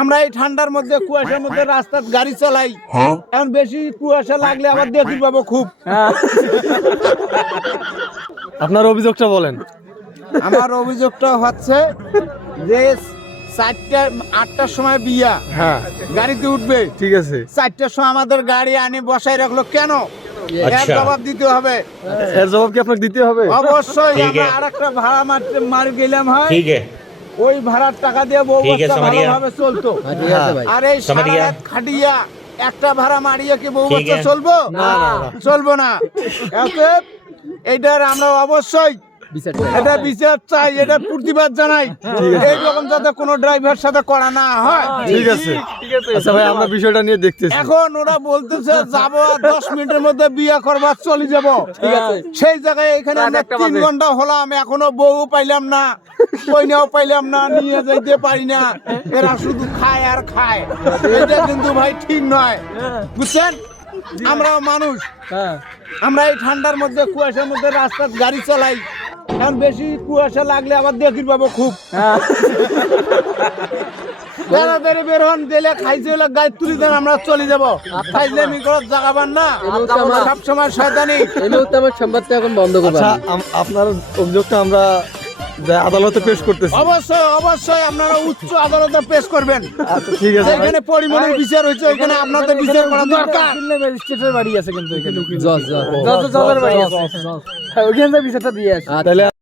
আমরা এই ঠান্ডার মধ্যে কুয়াশার মধ্যে রাস্তায় গাড়ি চালাই, এখন বেশি কুয়াশা লাগলে আবার দেখি পাবো খুব। আপনার অভিযোগটা বলেন। আমার অভিযোগটা হচ্ছে যে 8টার সময় বিয়া, গাড়িতে উঠবে, ঠিক আছে, 4টার সময় আমাদের গাড়ি আনি বসাই রাখলো কেন? এর জবাব দিতে হবে। এর জবাব কি আপনাকে দিতে হবে? অবশ্যই। আমরা আরেকটা ভাড়া মার গেলাম, হয় ওই ভাড়ার টাকা দিয়ে বউ বাচ্চা ভালোভাবে চলতো। আর এই সারা রাত খাটিয়া একটা ভাড়া মারিয়া কি বউ বাচ্চা চলবো? চলবো না। এইটার আমরা অবশ্যই এটা বিচার চাই, এটা প্রতিবাদ জানাই। এইরকম যাতে কোনো ড্রাইভার সাথে করা না হয়। ঠিক আছে, আচ্ছা ভাই, আমরা বিষয়টা নিয়ে দেখতেছি। এখন ওরা বলতেছে যাবো 10 মিনিটের মধ্যে বিয়ে করবার চলে যাবো, সেই জায়গায় এখানে আমরা 3 ঘন্টা হলাম, এখনো বউ পাইলাম না, কইনাও পাইলাম না, নিয়ে যাইতে পারি না। এরা শুধু খায় আর খায়। এটা কিন্তু ভাই ঠিক নয়, বুঝছেন? আমরা মানুষ, আমরা এই ঠান্ডার মধ্যে কুয়াশার মধ্যে রাস্তায় গাড়ি চালাই, এখন বেশি কুয়াশা লাগলে আবার দেখি পাবো খুব। তাড়াতাড়ি বের হন, দিলে খাইছে হলে গায়ে তুলি দেন, আমরা চলে যাবো। খাইলে আমি করে জাগাবার না, সবসময় শয়তানি। সংবাদটা এখন বন্ধ করবো। আচ্ছা, আপনার অভিযোগটা আমরা আদালতে পেশ করতেছি। অবশ্যই অবশ্যই আপনারা উচ্চ আদালতে পেশ করবেন। আচ্ছা, ঠিক আছে। এখানে পরিমাণের বিচার হয়েছে, এখানে আপনাদের বিচার করা দরকার। ম্যাজিস্ট্রেটের বাড়ি আছে কিন্তু এখানে, জজ জজের বাড়ি আছে, ওখানে বিচারটা দিয়ে আসে। তাহলে